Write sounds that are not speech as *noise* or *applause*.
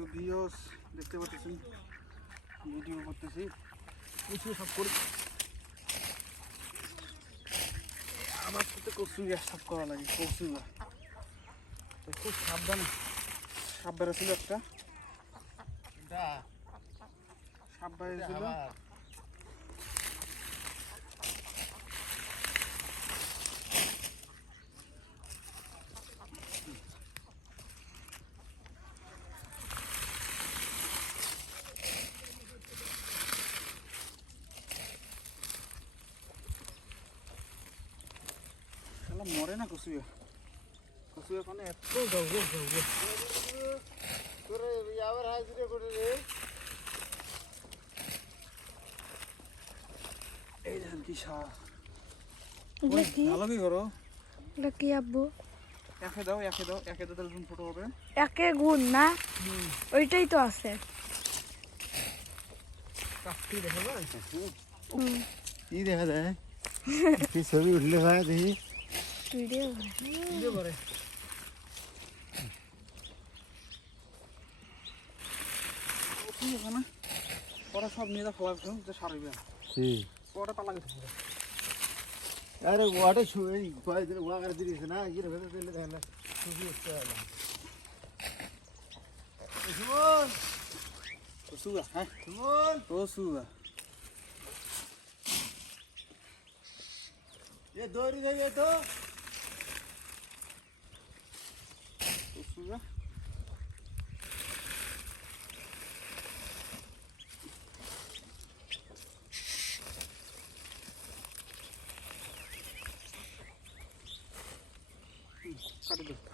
তো দেখতে পাচ্ছেন ভিডিও করতেছি। কিছু সব করি। আমার সাথে কচু গ্যাস সব করা লাগে কচু তো খুব সাবধানে সাপ বেড়েছিল একটা। সাপ বেড়েছিল শালা মরে না কচুয়া। কচুয়া মানে এত তোরে আবার হাজিরে করে রে। এই দেখেন কি এটা ভালো কি করো? এটা কি আব্বু? একে দাও একে দাও একে দাও তাহলে ফটো হবে। একে গুণ না? ওইটাই তো আছে। দেখা যায়? কি দেখা যায়? *laughs* কি ছবি উঠলে ভাই দেখি। ভিডিও ভিডিও করে। পরে সব নিয়ে যা ফেলা যে সারবে। কি পরে পালা গেছে আরে ওয়াটা শুয়ে কয় দিন ওয়াগার দিয়েছে না ভেতর দিলে দেখলে ছবি উঠতে হবে সুমন। কচুয়া হ্যাঁ। সুমন। তো। কচুয়া কাটে